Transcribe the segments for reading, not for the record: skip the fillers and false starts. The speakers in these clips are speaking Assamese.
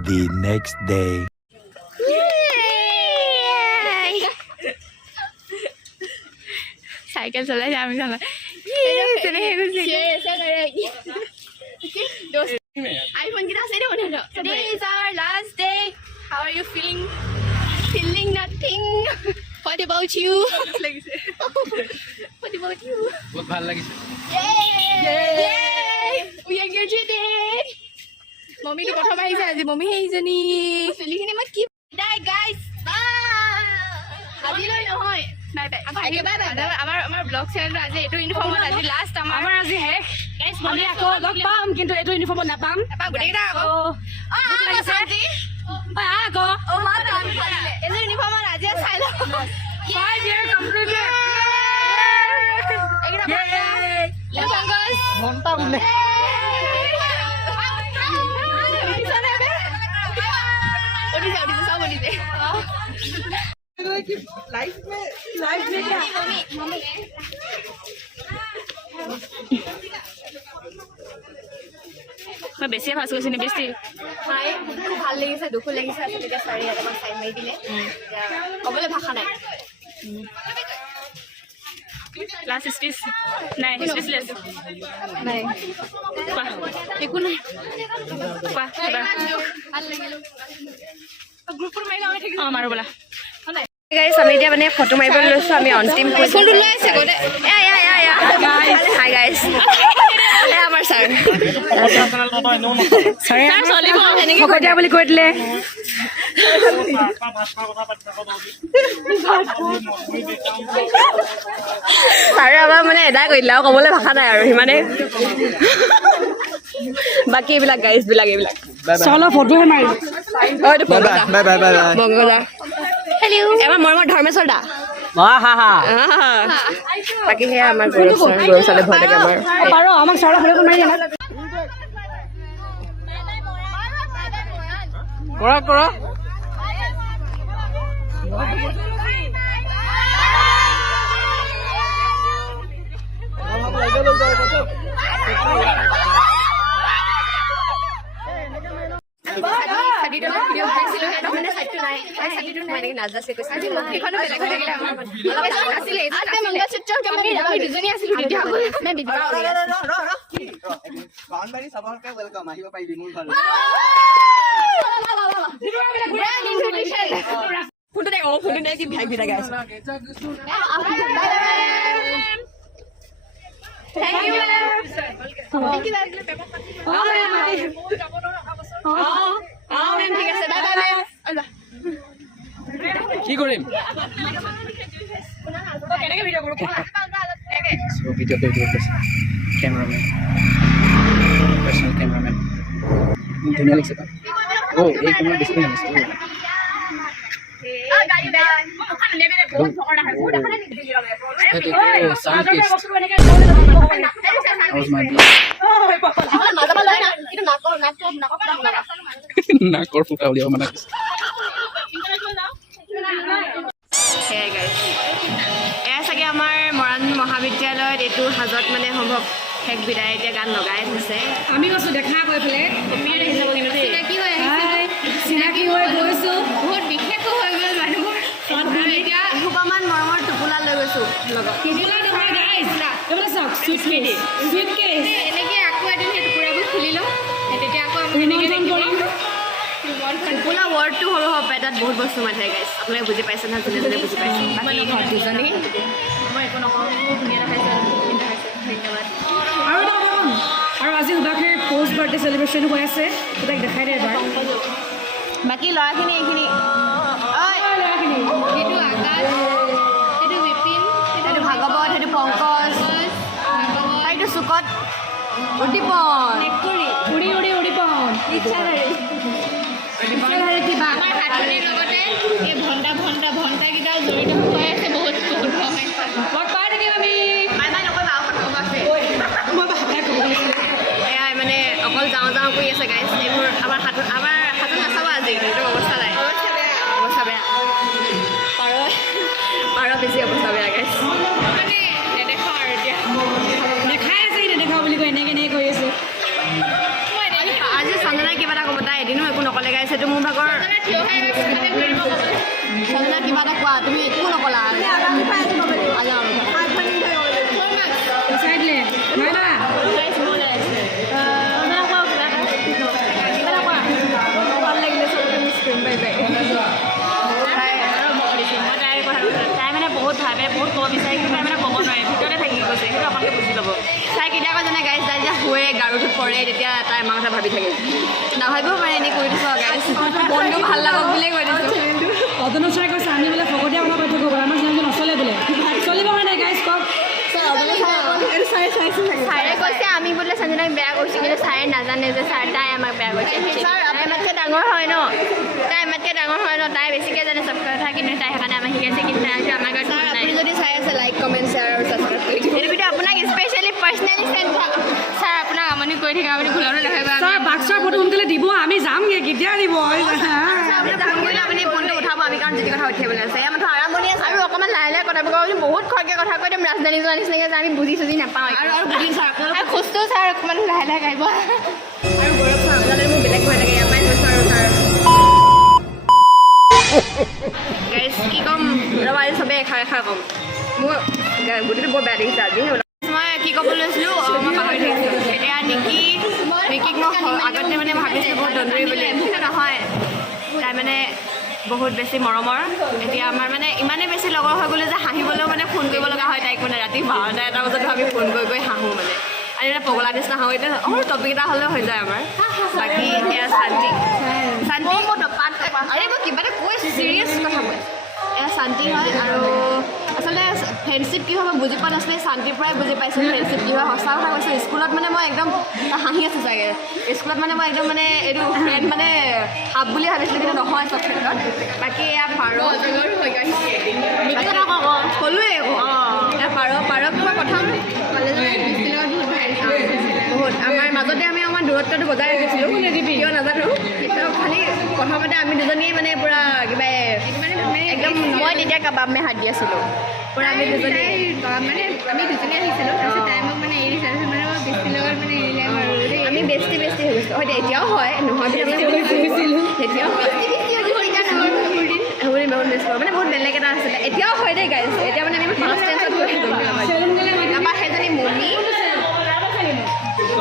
The next day. साइकिल चला जाए हम चला iPhone kita say down here. Today is our last day. How are you feeling? Feeling nothing. What about you? What about you? बहुत ভাল লাগিছে Yay! We are graduated. Mommy to prothom ahise aji mommy heijani fili khini ma ki die guys. আজি লৈ নহয় বাই বাই আমাৰ ব্লগ চেনেল আজি এটো ইউনিফৰ্মত আজি লাষ্ট আমাৰ আজি হেক গাইস আমি আকৌ লগ পাম কিন্তু এটো ইউনিফৰ্মত নাপাম গোটেইটা আকৌ শান্তি আকৌ মা কাম কৰিলে এটো ইউনিফৰ্মত আজি চাই লও 5 year completed এগৰা লে পংকজ মনটা বুলে ওদি সব ওদি দে लाइफ में क्या मम्मी मैं बेसी भास গৈছে নি বেছি হাই খুব ভাল লাগিছে দুখ লাগিছে আসলে সরি এটা মই সাইড মাই দিলে কবলে ভাষা নাই ক্লাস স্টিচ নাই স্টিচলেস নাই পা একো নাই পা ভাল লাগিল গ্ৰুপৰ মাইলা হৈ থাকিল আমাৰো বলা गाइस আমি এতিয়া মানে ফটো মাৰিব লৈছো আমি অন্তিম ফটো লৈ আছে গদে হাই গাইস এ আমাৰ স্যাৰ স্যাৰ চলিব এনেকৈ কইয়া বুলি কৈ দিলে স্যাৰ আমাৰ মানে এডা কইলা কবলে ভাষা নাই আৰু হিমানে বাকি এইবিলাক গাইস বিলাক এইবিলাক চলো ফটো মাৰি ওই বাই বাই বাই বংগলা हेलो एमा मरमर धर्मेश्वर दा हा हा बाकी है আমাৰ গৰছালে ভয় লাগে আমাৰ পাৰো আমাক সাৰা ফটো মাৰি না কৰা কৰা ভিডিও বনাইছিলো এটা মানে সাইটটো নাই সাইটটো নাই মানে নাজাছে কৈছে আজি মুখখন বেলেগ হৈ গিলা অলপ আছিলে আতে মংগলসূত্ৰ আমি দুজনী আছিলো তেতিয়া মে বিবাহ বাউণ্ডাৰী সবকে ওয়েলকাম আহিব পাইলি মোৰ ভাল ফটো দে ও ফটো দে কি ভিআইপি লাগা আছে থ্যাংক ইউ থ্যাংক ইউ ঠিক আছে বাই বাই কি কৰিম কেনেকে ভিডিও কৰো সো ভিডিও কৰি দিছে ক্যামেৰাম্যান প্ৰফেশনাল ক্যামেৰাম্যান ধুনীয়া লাগিছে তো ও এই কেমেৰা বেছি ভাল লাগিছে গাড়ী বেয়া মুখন লেবেলে বহুত ফকৰা হয় বহুত খানে নিদি দিলা সেইটো সাউন্ড টেস্ট আওয়াজ মাৰ মাজা লয় না কিন্তু নাকৰ ফুটা উলিয়াব মানে হে গাইস এসাগে আমাৰ মৰাণ মহাবিদ্যালয়ত এটো হাজত মানে সম্ভৱ হেক বিদায় এতিয়া গান লগাই আছে আমি গৈছো দেখা কৈ ফলে চিনাকি হৈ গৈছো বহুত বিশেষ হৈ গ'ল মানুহৰ এতিয়া এসোপামান মৰমৰ টোপোলা লৈ গৈছো লগত কিনিলা নহয় গাইস এইবোৰ সব সুটকেস এনেকে আকৌ এদিন সেই টুকুৰাবোৰ খুলি লওঁ তেতিয়া আকৌ আমি এনেকে কৰিম টোপোলা ৱৰ্ডটো হ'ব হ'ব এটাত বহুত বস্তু মাথে গাইস আপোনালোকে বুজি পাইছে না যোনে যোনে বুজি পাইছে বাকী দুজনী মই একো নকওঁ ধুনীয়া দেখাইছে ধন্যবাদ আৰু আজি উদাকে পোষ্ট বাৰ্থডে সেলিব্ৰেশন হৈ আছে তাক দেখাই দে এবাৰ বাকি ল'ৰাখিনি এইখিনি ঐ ল'ৰাখিনি এইটো আকাশ এইটো বিপিন এইটো ভাগৱত এইটো পংকজ এইটো সুকত উদিপন উৰি উৰি উদিপন ইচ্ছাধাৰী কিবা আমাৰ হাতনিৰ লগতে এই ভণ্টা কেইটা জড়িত হৈ আছে বহুত সময় বৰ পাই থাকিম আমি বাই বাই নকৰিবা আৰু কথা আছে মই ভাবে ক'ব এয়া মানে অকল যাওঁ কৰি আছে গাইছ এইবোৰ আমাৰ হাতত নাচাবা আজি এইটো অৱস্থা নাই অৱস্থা বেয়া পাৰ বেছি অৱস্থা বেয়া গাইছ মানে নেদেখাওঁ আৰু এতিয়া দেখাই আছে নেদেখাওঁ বুলি কৈ এনেকৈ কৰি আছে আজি চন্দনাই কিবা এটা ক'ব তাই এদিনো একো নক'লে ক'লে গাইছ সেইটো মোৰ ভাগৰ সঞ্জনা কিবা এটা কোৱা তুমি একো নক'লা তাই মানে বহুত ভাবে বহুত ক'ব বিচাৰে কিন্তু তাই মানে ক'ব নোৱাৰে ভিতৰতে থাকি গৈছে সেইটো আপোনালোকে বুজি ল'ব তাই কেতিয়াবা যেনে গাইছ তাই যেতিয়া শুৱে গাৰুটোত পৰে তেতিয়া তাই মাৰ কথা ভাবি থাকে নাভাবিব পাৰে এনেই কৈ দিছোঁ গাইছ মনটো ভাল লাগক বুলিয়ে কৈ দিছোঁ অদন ছাৰে কৈছে আমি বোলে ফকতীয়া কথা কৈ থাকোঁ আমাৰ যিমান নচলে বোলে চলিব কাৰণে গাইছ কওক ছাৰে কৈছে আমি বোলে সঞ্জনাক বেয়া কৰিছোঁ কিন্তু ছাৰে নাজানে যে ছাৰ তাই আমাক বেয়া কৰিছে ছাৰ আমাতকৈ ডাঙৰ হয় ন তাই বেছিকৈ জানে চব কথা কিন্তু তাই সেইকাৰণে আমাক শিকাইছে কিন্তু তাই আমাক আপুনি যদি চাই আছে লাইক কমেণ্ট শ্বেয়াৰ আৰু ছাবস্ক্ৰাইব কৰি দিব এইটো ভিডিঅ' আপোনাক স্পেচিয়েলি পাৰ্চনেলি চেণ্ড ছাৰ আপোনাক আমনি কৰি থাকে আপুনি ভুলতো নাভাবিব ছাৰ বাক্সাৰ ফটো সোনকালে দিব আমি যামগৈ কেতিয়া দিব আপুনি ফোনটো উঠাব আমি কাৰণ যি কথা উঠিবলৈ আছে আমাৰ আৰম্ভণি আছে আৰু অকণমান লাহে লাহে কথা পাব আপুনি বহুত খৰকৈ কথা কৈ দিম ৰাজধানী যোৱা নিচিনাকৈ যে আমি বুজি চুজি নাপাওঁ আৰু বুজি ছাৰ আপোনালোকে খোজটো ছাৰ অকণমান লাহে লাহে গাইব আৰু গৌৰৱ ছাৰ আপোনালোকে মোৰ বেলেগ ভয় লাগে ইয়াৰ পৰাই কৈছোঁ আৰু ছাৰ গাইজ কি ক'ম ৰ'বা আজি চবেই এষাৰ ক'ম মোৰ গোটেইটো বৰ বেয়া দেখিছে আজি মই কি ক'ব লৈছিলোঁ মই পাহৰি থাকিছিলোঁ এতিয়া নিকিক মই আগতে মানে ভাবিছিলোঁ বহুত দন্দুৰী বুলি কিন্তু নহয় তাই মানে বহুত বেছি মৰমৰ এতিয়া আমাৰ মানে ইমানেই বেছি লগৰ হৈ গ'লো যে হাঁহিবলৈও মানে ফোন কৰিব লগা হয় তাইক মানে ৰাতি 12টা 1 বজাতো আমি ফোন কৰি হাঁহোঁ মানে আৰু এতিয়া পগলা নিচিনা হাঁহোঁ এতিয়া টপিক এটা হ'লেও হৈ যায় আমাৰ বাকী এতিয়া শান্তি আৰে মই কিবা এটা কৈছোঁ চিৰিয়াছ কথা কৈ এয়া শান্তি হয় আৰু আচলতে ফ্ৰেণ্ডশ্বিপ কি হয় মই বুজি পোৱা নাছিলে শান্তিৰ পৰাই বুজি পাইছোঁ ফ্ৰেণ্ডশ্বিপ কি হয় সঁচা কথা কৈছোঁ স্কুলত মানে মই একদম হাঁহি আছোঁ চাগে স্কুলত মানে মই একদম মানে এইটো ফ্ৰেণ্ড মানে হাব বুলি ভাবিছিলোঁ কিন্তু নহয় চব ক্ষেত্ৰত বাকী এয়া পাৰ ক'লোৱে এয়া পাৰক মই প্ৰথম বহুত আমাৰ মাজতে আমি আমাৰ দূৰত্বটো বজাই ৰাখিছিলোঁ কিয় নাজানো কিন্তু খালি প্ৰথমতে আমি দুজনীয়ে মানে পূৰা কিবা একদম মই তেতিয়া কাবাব মে হাত দি আছিলোঁ পূৰা আমি দুজনী মানে আমি দুজনী আহিছিলোঁ তাৰপিছত তাই মোক মানে এৰি তাৰপিছত মানে বেষ্টিৰ লগত মানে এৰিলে আৰু আমি বেষ্টি হৈ গৈছিলোঁ হয় এতিয়াও হয় নহয় এতিয়াও মানে বহুত বেলেগ এটা আছিলে এতিয়াও হয় দেই গাইজ এতিয়া মানে আমি ফাৰ্ষ্ট টেন্সত গৈ তাৰপৰা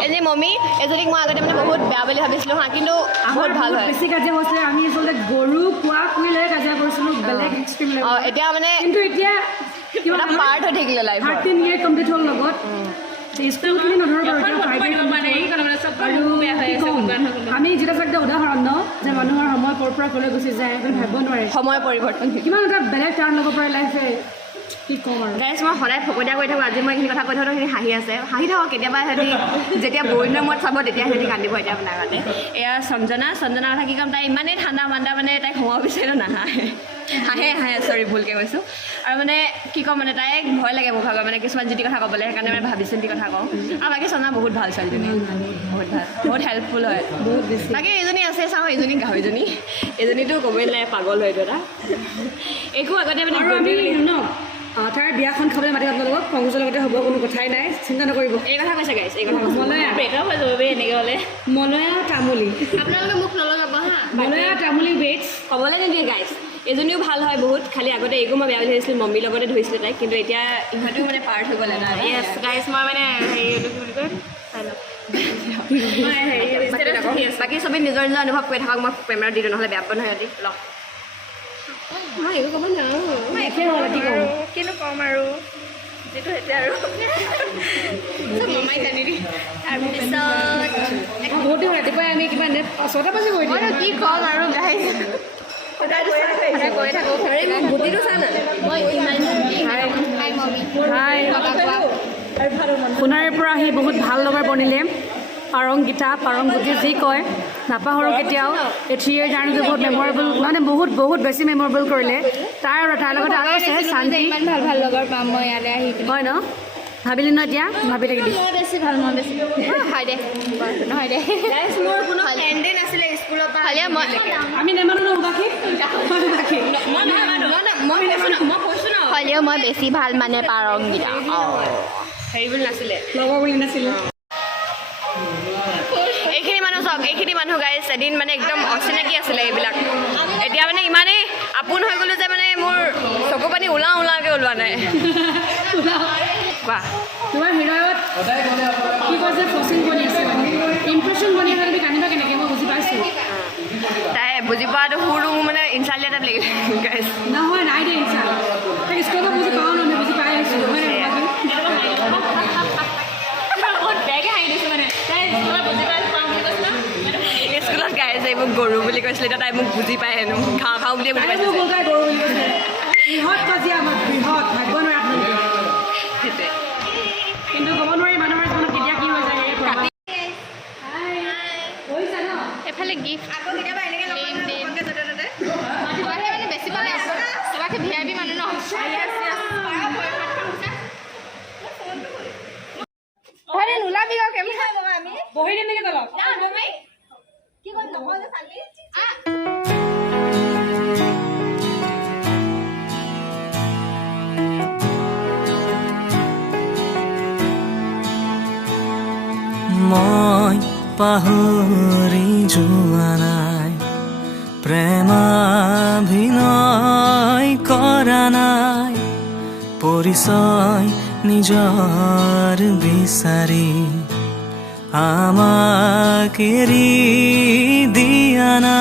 সেইজনী মমি এজনীক মই আগতে মানে বহুত বেয়া বুলি ভাবিছিলোঁ হা কিন্তু বহুত ভাল হয় বেছি কাজিয়া হৈছিলে আমি আচলতে গৰু কোৱা কুই লৈ কাজিয়া কৰিছিলোঁ বেলেগ এক্সট্ৰিম লেভেল এতিয়া মানে কিন্তু এতিয়া কিবা পাৰ্ট হৈ থাকিলে লাইফ 13 ইয়েৰ কমপ্লিট হ'ল লগত স্কুলখিনি নধৰো আমি যিটো চাগে উদাহৰণ ন যে মানুহৰ সময় ক'ৰ পৰা ক'লৈ গুচি যায় আপুনি ভাবিব নোৱাৰে সময় পৰিৱৰ্তন কিমান এটা বেলেগ টাৰ্ণ ল'ব পাৰে লাইফে কি ক'ম আৰু গাইজ মই সদায় ফকতীয়া কৰি থাকোঁ আজি মই এইখিনি কথা কৈ থাকোঁ সেইখিনি হাঁহি আছে হাঁহি থাকক কেতিয়াবা সিহঁতি যেতিয়া বৰিণৰ মূৰত চাব তেতিয়া সিহঁতি কান্দিব এতিয়া আপোনাৰ কাৰণে এয়া সঞ্জনাৰ কথা কি ক'ম তাই ইমানেই ঠাণ্ডা মাণ্ডা মানে তাইক সোমাব বিচাৰিলেও নাহাঁহে চৰি ভুলকৈ কৈছোঁ আৰু মানে কি ক'ম মানে তাইক ভয় লাগে মোৰ ভাগৰ মানে কিছুমান যি কথা ক'বলৈ সেইকাৰণে মানে ভাবি চিন্তি কথা কওঁ আৰু বাকী সঞ্জনা বহুত ভাল ছোৱালীজনী বহুত ভাল বহুত হেল্পফুল হয় বহুত বেছি বাকী এইজনী আছে চাওঁ এইজনী গাহৰিজনী এইজনীতো ক'বই নালাগে পাগল হয় এইটো এটা একো আগতে মানে আমি ন তাৰ বিয়াখন খাবলৈ মাতি আপোনালোকক কংগ্ৰেছৰ লগতে হ'ব কোনো কথাই নাই চিন্তা নকৰিব এই কথা কৈছে গাইছ এই কথা মলয়া ব্ৰেকআপ হৈ যাব এনেকৈ হ'লে মলয়া তামুলী আপোনালোকে মোক নলগাব হা মলয়া তামুলী বেটছ ক'বলৈ নিদিয়ে গাইছ এজনীও ভাল হয় বহুত খালি আগতে এইকো মই বেয়া বুলি ভাবিছিলোঁ মম্মীৰ লগতে ধৰিছিলে তাইক কিন্তু এতিয়া ইহঁতেও মানে পাৰ্ট হৈ গ'লে না য়েছ গাইছ মই মানে হেৰি এইটো কি বুলি কয় বাকী চবেই নিজৰ নিজৰ অনুভৱ কৰি থাকক মই কেমেৰাত দি দিওঁ নহ'লে বেয়া পাব নহয় সিহঁতি লওক মই একো ক'ব নোৱাৰোঁ মই একে হ'ল কি ক'ম কিনো ক'ম আৰু যিটো সেইটোৱে আৰু মামাই জানি দি তাৰপিছত বহুত দিন ৰাতিপুৱাই আমি কিবা 6টা বাজি গৈ দিওঁ কি ক'ম আৰু গাইছ সদায় কৈ থাকোঁ গুটিটো চা না মই সোণাৰীৰ পৰা আহি বহুত ভাল লগা বনিলে পাৰং গীতা পাৰং গুটি যি কয় নাপাহৰোঁ কেতিয়াও এই 3 year জাৰ্ণিটো বহুত মেমৰেবল মানে বহুত বেছি মেমৰেবল কৰিলে তাৰ লগতে আৰু আছে শান্তি ইমান ভাল লগৰ পাম মই ইয়ালৈ আহি হয় ন ভাবিলি ন এতিয়া ভাবি থাকিবি মই বেছি ভাল হয় দে নহয় দে মোৰ কোনো ফ্ৰেণ্ডে নাছিলে স্কুলৰ পৰা খালি মই আমি নেমানো ন বাকী হ'লেও মই বেছি ভাল মানে পাৰং গীতা হেৰি বুলি নাছিলে লগৰ বুলি নাছিলোঁ এইখিনি মানুহ চাওক এইখিনি মানুহ গাইছ এদিন মানে একদম অচিনাকি আছিলে এইবিলাক এতিয়া মানে ইমানেই আপোন হৈ গ'লো যে মানে মোৰ চকু পানী ওলাওকৈ ওলোৱা নাই কোৱা তোমাৰ হিৰ'ত কি কৈছে ফচিং বনি আছে মানে ইমপ্ৰেশ্যন বনি আছে তুমি কান্দিবা কেনেকৈ মই বুজি পাইছোঁ তাই বুজি পোৱাটো সৰু মানে ইনচাল্ট এটা লাগিলে গাইজ নহয় নাই দে ইনচাল তাক স্কুলত বুজি পাওঁ নহয় বুজি পাই আছোঁ হয় নাই বহুত বেয়াকৈ হাঁহি দিছোঁ মানে তাই বুজি পাই পাওঁ বুলি কৈছিলে স্কুলত গাইছে মোক গৰু বুলি কৈছিলে এতিয়া তাই মোক বুজি পাই হেনো খাওঁ খাওঁ বুলিয়ে বুজি পাইছে বগাই গৰু বুলি কৈছে বৃহৎ কাজিয়া আমাৰ বৃহৎ ভাবিব নোৱাৰে আপোনালোকে সেইটোৱে কিন্তু ক'ব নোৱাৰি মানুহৰ জীৱনত কেতিয়া কি হৈ যায় এফালে গিফ্ট আকৌ কেতিয়াবা এনেকৈ মানে বেছি পালে তোমাকে ভি আই পি মানুহ ন নোলাবি কেমেৰা আমি বহি দিম নেকি তলত কি কৰিম নহয় যে চালি মই পাহৰি যোৱা নাই প্ৰেমাভিনয় কৰা নাই পৰিচয় নিজৰ বিচাৰি আমাক এৰি দিয়া নাই